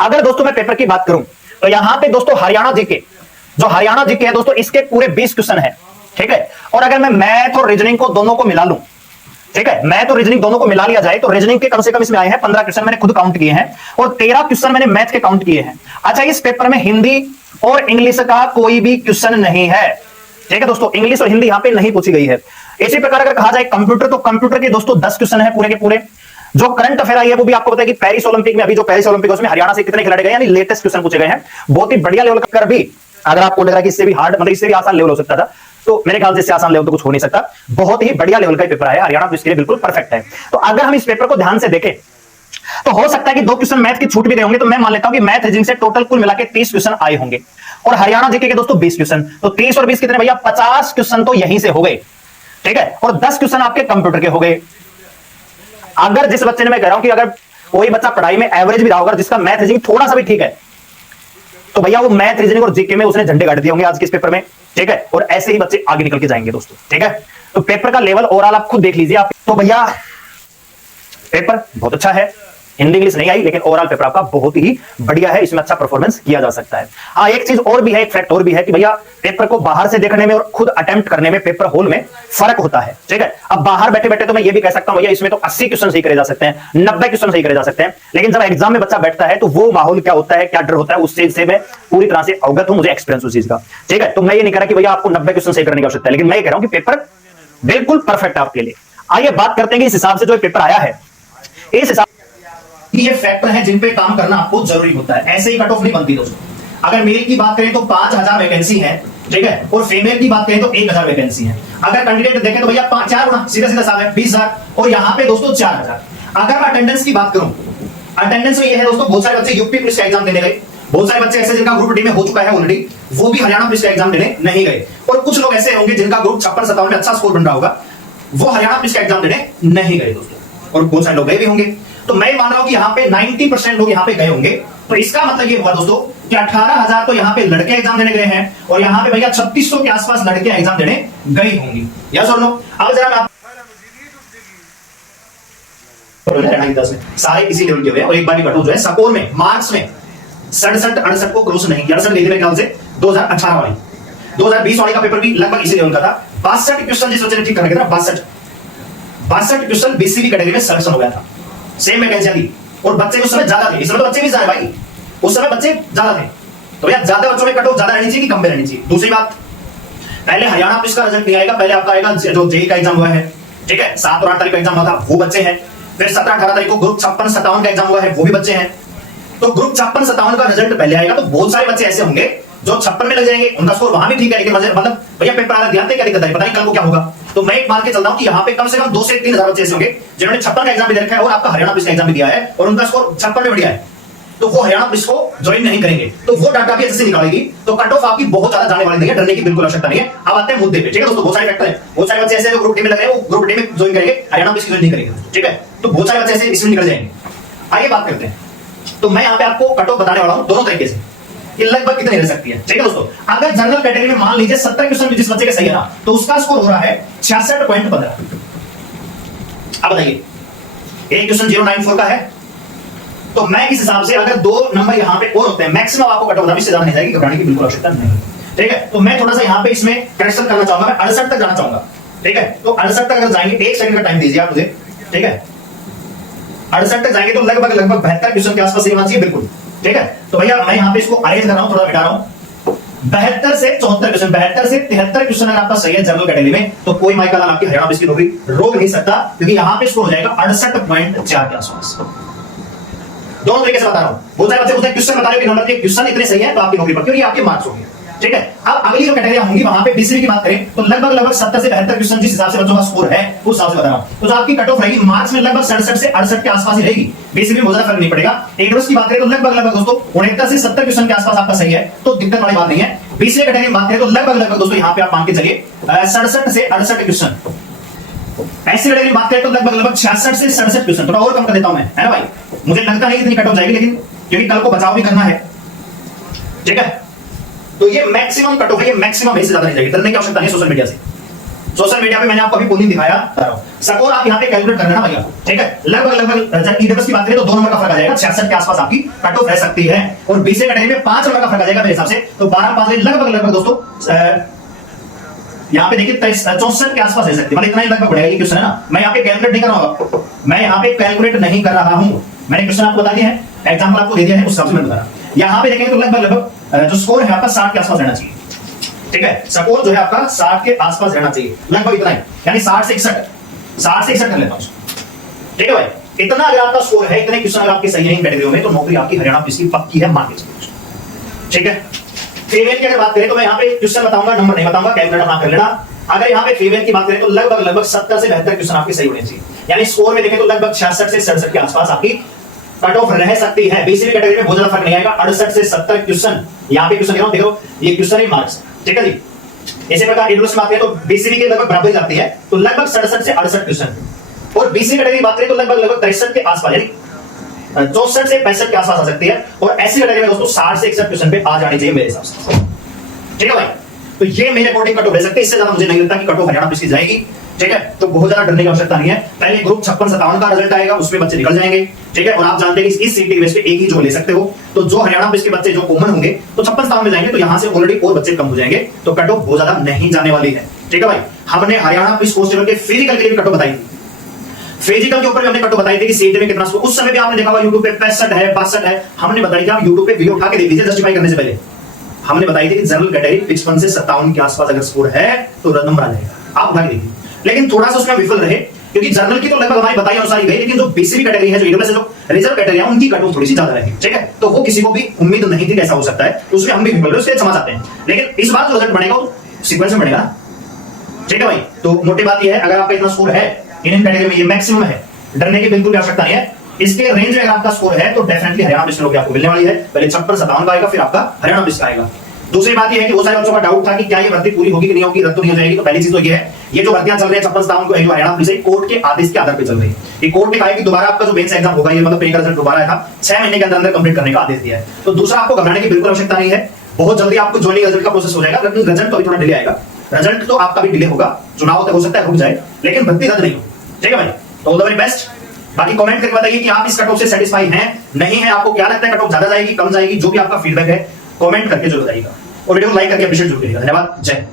अगर दोस्तों मैं पेपर की बात करूं तो यहां पे दोस्तों हरियाणा जीके, जो हरियाणा जीके है दोस्तों, इसके पूरे 20 क्वेश्चन है, ठीक है। और अगर मैं मैथ और रीजनिंग को दोनों को मिला लूं, ठीक है, मैथ और रीजनिंग दोनों को मिला लिया जाए तो रीजनिंग के कम से कम इसमें आए हैं 15 क्वेश्चन, मैंने खुद काउंट किए हैं, और 13 क्वेश्चन मैंने मैथ के काउंट किए हैं। अच्छा, इस पेपर में हिंदी और इंग्लिश का कोई भी क्वेश्चन नहीं है, ठीक है दोस्तों, इंग्लिश और हिंदी यहां पे नहीं पूछी गई है। इसी प्रकार अगर कहा जाए कंप्यूटर, तो कंप्यूटर के दोस्तों 10 क्वेश्चन है पूरे के पूरे। जो करंट अफेयर आई है वो भी आपको पता है कि पेरिस ओलंपिक में, अभी जो पेरिस ओलंपिक उसमें हरियाणा से कितने खिलाड़ी गए, यानी लेटेस्ट क्वेश्चन पूछे गए हैं, बहुत ही बढ़िया लेवल का। कर भी अगर आपको लग रहा है कि इससे भी हार्ड, मतलब इससे भी आसान लेवल हो सकता था, तो मेरे ख्याल से इससे आसान लेवल तो कुछ हो नहीं सकता। बहुत ही बढ़िया लेवल का पेपर है हरियाणा, तो इसके लिए बिल्कुल परफेक्ट है। तो अगर हम इस पेपर को ध्यान से देखें तो हो सकता है कि 2 क्वेश्चन मैथ की छूट भी गए होंगे, तो मैं मान लेता हूं कि मैथ रीजनिंग से टोटल कुल मिला के 30 क्वेश्चन आए होंगे, और हरियाणा जीके के दोस्तों 20 क्वेश्चन, तो 30 और 20 कितने भैया, 50 क्वेश्चन तो यहीं से हो गए, ठीक है। और 10 क्वेश्चन आपके कंप्यूटर के हो गए। अगर जिस बच्चे ने, मैं कह रहा हूं कि अगर कोई बच्चा पढ़ाई में एवरेज भी रहा होगा, जिसका मैथ रीजनिंग थोड़ा सा भी ठीक है, तो भैया वो मैथ रीजनिंग और जीके में उसने झंडे गाड़ दिए होंगे आज के इस पेपर में, ठीक है। और ऐसे ही बच्चे आगे निकल के जाएंगे दोस्तों, ठीक है। तो पेपर का लेवल ओवरऑल आप खुद देख लीजिए आप। तो भैया पेपर बहुत अच्छा है, हिंदी इंग्लिश नहीं आई, लेकिन ओवरऑल पेपर आपका बहुत ही बढ़िया है, इसमें अच्छा परफॉर्मेंस किया जा सकता है। हाँ, एक चीज और भी है, एक फैक्ट और भी है कि भैया पेपर को बाहर से देखने में और खुद अटेम्प्ट करने में पेपर हॉल में फर्क होता है, ठीक है। अब बाहर बैठे बैठे तो मैं ये भी कह सकता हूं भैया इसमें तो 80 क्वेश्चन सही करे जा सकते हैं, 90 क्वेश्चन सही करे जा सकते हैं, लेकिन जब एग्जाम में बच्चा बैठता है तो वो माहौल क्या होता है, क्या डर होता है, उस चीज से मैं पूरी तरह से अवगत हूं, मुझे एक्सपीरियंस उस चीज का, ठीक है। तो मैं ये नहीं कह रहा कि भैया आपको 90 क्वेश्चन सही करने की आवश्यकता है, लेकिन मैं ये कह रहा हूं कि पेपर बिल्कुल परफेक्ट आपके लिए। आइए बात करते हैं कि इस हिसाब से जो पेपर आया है, इस हिसाब ये फैक्टर है जिन पे काम करना आपको जरूरी होता है, ऐसे ही कट ऑफ नहीं बनती दोस्तों। अगर मेल की बात करें तो 5000 वैकेंसी है, ठीक है, और फीमेल की बात करें तो 1000 वैकेंसी है। अगर कैंडिडेट देखें तो भैया 4 गुना सीधा सीधा साहब है 20000, और यहां पे दोस्तों 4000। अगर मैं अटेंडेंस की बात करूं, अटेंडेंस में ये है दोस्तों, बहुत सारे बच्चे यूपी पुलिस का एग्जाम देने गए, बहुत सारे बच्चे ऐसे जिनका ग्रुप डी में हो चुका है ऑलरेडी, वो भी हरियाणा पुलिस का एग्जाम देने नहीं गए, और कुछ लोग ऐसे होंगे जिनका ग्रुप 56-57 में अच्छा स्कोर बन रहा होगा, वो हरियाणा पुलिस का एग्जाम देने नहीं गए दोस्तों, और बहुत सारे लोग गए भी होंगे। तो मैं मान रहा हूं कि यहां पे 90% लोग यहां पे गए होंगे, तो इसका मतलब ये हुआ दोस्तों कि 18000 तो यहां पे लड़के एग्जाम देने गए हैं, और यहां पे भैया 3600 के आसपास लड़के एग्जाम देने गई होंगी, यस और नो। अब जरा मैं सारे इसी लेवल के हुए, और एक बार भी कटो जो है स्कोर में, मार्क्स में 67-68 को क्रॉस नहीं किया, 68 मेरे ख्याल से 2018 वाली, 2020 वाले का पेपर भी लगभग इसी लेवल का था। 62 क्वेश्चन जिस बच्चे ने ठीक करके था, 62 क्वेश्चन बीसीबी कैटेगरी में सिलेक्शन हो गया था, सेम वैकेंसी थी, और बच्चे उस समय ज्यादा थे, इस समय तो बच्चे भी ज्यादा भाई, उस समय बच्चे ज्यादा थे, तो भैया ज्यादा बच्चों में कट ऑफ ज्यादा रहनी चाहिए कि कम में रहनी चाहिए। दूसरी बात, पहले हरियाणा पुलिस का रिजल्ट नहीं आएगा, पहले आपका आएगा जो जेई का एग्जाम हुआ है, ठीक है, 7 और 8 तारीख का एग्जाम हुआ था, वो बच्चे हैं। फिर 17-18 तारीख को ग्रुप 56-57 का एग्जाम हुआ है, वो भी बच्चे हैं। तो ग्रुप 56-57 का रिजल्ट पहले आएगा, तो बहुत सारे बच्चे ऐसे होंगे जो 56 में लग जाएंगे, उनका स्कोर वहां भी ठीक है, लेकिन मतलब भैया पेपर आ रहा है, ध्यान क्या दिक्कत है, पता नहीं कल को क्या होगा। तो मैं एक मान के चलता हूं कि यहां पे कम से कम 2 से 3000 बच्चे ऐसे होंगे जिन्होंने 56 का एग्जाम भी दे रखा है, और आपका हरियाणा पुलिस का एग्जाम भी दिया है, और उनका स्कोर 56 में बढ़िया है, तो वो हरियाणा पुलिस को ज्वाइन नहीं करेंगे, तो वो डाटा भी ऐसे निकालेगी, तो कट ऑफ आपकी बहुत ज्यादा जाने वाली नहीं है, डरने की बिल्कुल आवश्यकता नहीं है। अब आते हैं मुद्दे पे, ठीक है दोस्तों, बहुत सारे फैक्टर हैं, बहुत सारे बच्चे ऐसे जो ग्रुप डी में लग रहे हैं, वो ग्रुप डी में ज्वाइन करेंगे, हरियाणा पुलिस की ज्वाइन नहीं करेंगे, ठीक है, तो बहुत सारे बच्चे ऐसे इसमें निकल जाएंगे। आइए बात करते हैं, तो मैं यहाँ पे आपको कट ऑफ बताने वाला हूँ दोनों तरीके से, कि लगभग कितनी रह सकती है, ठीक है दोस्तों। अगर जनरल कैटेगरी में मान लीजिए 70 क्वेश्चन जिस बच्चे के सही है ना, तो उसका स्कोर हो रहा है 66.15। अब बताइए, एक क्वेश्चन 094 का है, तो मैं इस हिसाब से अगर 2 नंबर यहां पे और होते हैं, मैक्सिमम आपको कट ऑफ बता, इससे ज्यादा नहीं जाएगी, घबराने की बिल्कुल आवश्यकता नहीं, ठीक है। तो मैं थोड़ा सा यहां पे इसमें करेक्शन करना चाहूंगा, मैं 68 तक जाना चाहूंगा, ठीक है। तो 68 तक अगर जाएंगे, 1 सेकंड का टाइम दीजिए आप मुझे, ठीक है। 68 तक जाएंगे तो लगभग 72 क्वेश्चन के आसपास होना चाहिए, बिल्कुल, ठीक है। तो भैया मैं यहां पे इसको अरेंज कर रहा हूं, थोड़ा घटा रहा हूं, 72 से 74 क्वेश्चन, 72 से 73 क्वेश्चन अगर आपका सही है जनरल कैटेगरी में, तो कोई माइकल आपकी हरियाणा पुलिस की नौकरी रोक नहीं सकता, क्योंकि यहां पे स्कोर हो जाएगा 68.4 के आसपास। दोनों तरीके से बता रहा हूं, बहुत सारे बच्चे पूछते हैं क्वेश्चन बता रहे हो कि नंबर के क्वेश्चन इतने सही है तो आपकी नौकरी पक्की होगी, आपके मार्क्स होंगे, ठीक है। अब अगली जो कैटेगरी होंगी वहां पे बीसीबी की बात करें तो लगभग 70 से 72 क्वेश्चन जिस हिसाब से बच्चों का स्कोर है उस हिसाब से बता रहा हूं, तो जो आपकी कट ऑफ रहेगी मार्क्स में लगभग 67 से 68 के आसपास ही रहेगी, बीसीबी में ज्यादा फर्क नहीं पड़ेगा। एग्रोस की बात करें तो लगभग दोस्तों 69 से 70 क्वेश्चन के आसपास आपका सही है, तो दिक्कत वाली बात नहीं है। बीसीए कैटेगरी की बात करें तो लगभग दोस्तों यहां पे आप मान के चलिए 67 से 68 क्वेश्चन, ऐसी कैटेगरी की बात करें तो लगभग 66 से 67 क्वेश्चन, थोड़ा और कम कर देता हूं मैं, है ना भाई, मुझे लगता नहीं इतनी कट ऑफ जाएगी, लेकिन क्योंकि कल को बचाव भी करना है, ठीक है। तो ये मैक्सिमम कट ऑफ है, ये मैक्सिमम, इससे ज्यादा नहीं जाएगी, डरने की आवश्यकता नहीं सोशल मीडिया से। सोशल मीडिया पे मैंने आपको अभी पोलिंग दिखाया स्कोर आप यहाँ पे कैलकुलेट कर लेना भैया, ठीक है। लगभग जब ईडब्ल्यूएस की बात करें तो 2 नंबर का फर्क आ जाएगा, 66 के आसपास आपकी कट ऑफ रह सकती है। और बीसीए कैटेगरी में 5 नंबर का फर्क आ जाएगा मेरे हिसाब से, तो 12-5 लगभग दोस्तों यहाँ पे देखिए 64 के आसपास रह सकती है, मतलब इतना ही लगभग बढ़ेगा। ये क्वेश्चन है ना, मैं यहाँ पे कैलकुलेट नहीं कर रहा हूँ, मैं यहाँ पे कैलकुलेट नहीं कर रहा हूँ, मैंने क्वेश्चन आपको बता दिया है, एग्जाम्पल आपको दे दिया है, उस हिसाब से मैं बता रहा हूँ। यहाँ पे देखेंगे तो लगभग जो स्कोर है आपका 60 के आसपास रहना चाहिए, ठीक है। स्कोर जो है आपका 60 के आसपास रहना चाहिए, लगभग इतना ही, यानी 60 से 61 कर लेता हूँ, ठीक है भाई। इतना अगर आपका स्कोर है, इतने क्वेश्चन अगर आपके सही है इन कैटेगरियों में, तो नौकरी आपकी हरियाणा पुलिस की पक्की है, मान के चलो, ठीक है। फीमेल की अगर बात करें तो मैं यहाँ पे क्वेश्चन बताऊंगा, नंबर नहीं बताऊंगा, कैलकुलेटर ना कर लेना। अगर यहाँ पे फीमेल की बात करें तो लगभग 70 से 72 क्वेश्चन आपके सही होने चाहिए, यानी स्कोर में देखें तो लगभग 66 से 67 के आसपास आपकी कट ऑफ रह सकती है। बीसीबी कैटेगरी में बहुत ज्यादा फर्क नहीं आएगा, 68 से 70 क्वेश्चन यहाँ पे क्वेश्चन दे रहा हूं, देखो ये क्वेश्चन ही मार्क्स, ठीक है जी। इसी प्रकार ईडब्ल्यूएस की बात करें तो बीसीबी के लगभग बराबर जाती है, तो लगभग 67 से 68 क्वेश्चन। और बीसीबी कैटेगरी की बात करें तो लगभग 63 के आसपास, यानी 64 से 65 के आसपास आ सकती है। और ऐसी कैटेगरी में दोस्तों 60 से 61 क्वेश्चन पे आ जानी चाहिए मेरे हिसाब से, ठीक है भाई। तो ये मेरे अकॉर्डिंग कट ऑफ रह सकती है, इससे ज्यादा मुझे नहीं लगता कि कट ऑफ हरियाणा पुलिस की जाएगी, ठीक है। तो बहुत ज्यादा डरने की आवश्यकता नहीं है। पहले ग्रुप 56-57 का रिजल्ट आएगा, उसमें बच्चे निकल जाएंगे, ठीक है। और आप जानते हैं कि इस सीट के बेस पे एक ही जो ले सकते हो, तो जो हरियाणा पुलिस के बच्चे जो कॉमन होंगे तो 56-57 में जाएंगे, तो यहां से ऑलरेडी और बच्चे कम हो जाएंगे, तो कट ऑफ बहुत ज्यादा नहीं जाने वाली है, ठीक है भाई। हमने हरियाणा पुलिस कांस्टेबल के फिजिकल के लिए कट ऑफ बताई थी, फिजिकल के ऊपर भी हमने कट ऑफ बताई थी कि सीट में कितना स्कोर, उस समय भी आपने देखा होगा YouTube पे 65 है 62 है, हमने बताई थी, आप YouTube पे वीडियो उठा के देख लीजिए जस्टिफाई करने से पहले। हमने बताई थी कि जनरल कैटेगरी 55 से 57 के आसपास अगर स्कोर है तो नंबर आ जाएगा, आप उठा के देखिए। लेकिन थोड़ा सा उसमें विफल रहे, क्योंकि जनरल की तो लगभग हमारी बताई अनुसार ही गई, लेकिन जो बीसीबी कैटेगरी है, जो ईडब्ल्यूएस जो रिजर्व कैटेगरी है, उनकी कट ऑफ थोड़ी सी ज्यादा रहेगी, ठीक है। तो वो किसी को भी उम्मीद नहीं थी कि ऐसा हो सकता है, उसमें हम भी विफल रहे, उसके समझ आते हैं। लेकिन इस बार जो रिजल्ट बनेगा वो सीक्वेंस में बनेगा, ठीक है भाई। तो मोटी बात ये है, अगर आपका इतना स्कोर है इंडियन कैटेगरी में, ये मैक्सिमम है, डरने की बिल्कुल आवश्यकता नहीं है। इसके रेंज में अगर आपका स्कोर है तो डेफिनेटली हरियाणा पुलिस नौकरी आपको मिलने वाली है। पहले 56-57 का आएगा, फिर आपका हरियाणा पुलिस का आएगा। दूसरी बात ये है कि बहुत सारे बच्चों का डाउट था कि क्या ये भर्ती पूरी होगी कि नहीं होगी, रद्द तो नहीं हो जाएगी। तो पहली चीज तो ये है, ये जो भर्तियां चल रही है 56-57 को, जो हरियाणा पुलिस कोर्ट के आदेश के आधार पर चल रही है। ये कोर्ट ने कहा है कि दोबारा आपका जो मेंस एग्जाम होगा, ये मतलब पे का रिजल्ट दोबारा आया था, 6 महीने के अंदर कंप्लीट करने का आदेश दिया है। तो दूसरा, आपको घबराने की बिल्कुल आवश्यकता नहीं है, बहुत जल्दी आपको ज्वाइनिंग रिजल्ट का प्रोसेस हो जाएगा। लेकिन रिजल्ट तो अभी थोड़ा डिले आएगा, रिजल्ट तो आपका भी डिले होगा, चुनाव तक हो सकता है रुक जाए, लेकिन भर्ती रद्द नहीं होगी, ठीक है भाई। तो ऑल द वेरी बेस्ट। बाकी कमेंट करके बताइए कि आप इस कट ऑफ से सेटिस्फाई हैं नहीं है, आपको क्या लगता है कट ऑफ ज्यादा जाएगी कम जाएगी, जो भी आपका फीडबैक है कमेंट करके जरूर बताइएगा। और वीडियो को लाइक करके अप्रिशिएट जरूर करिएगा। धन्यवाद, जय।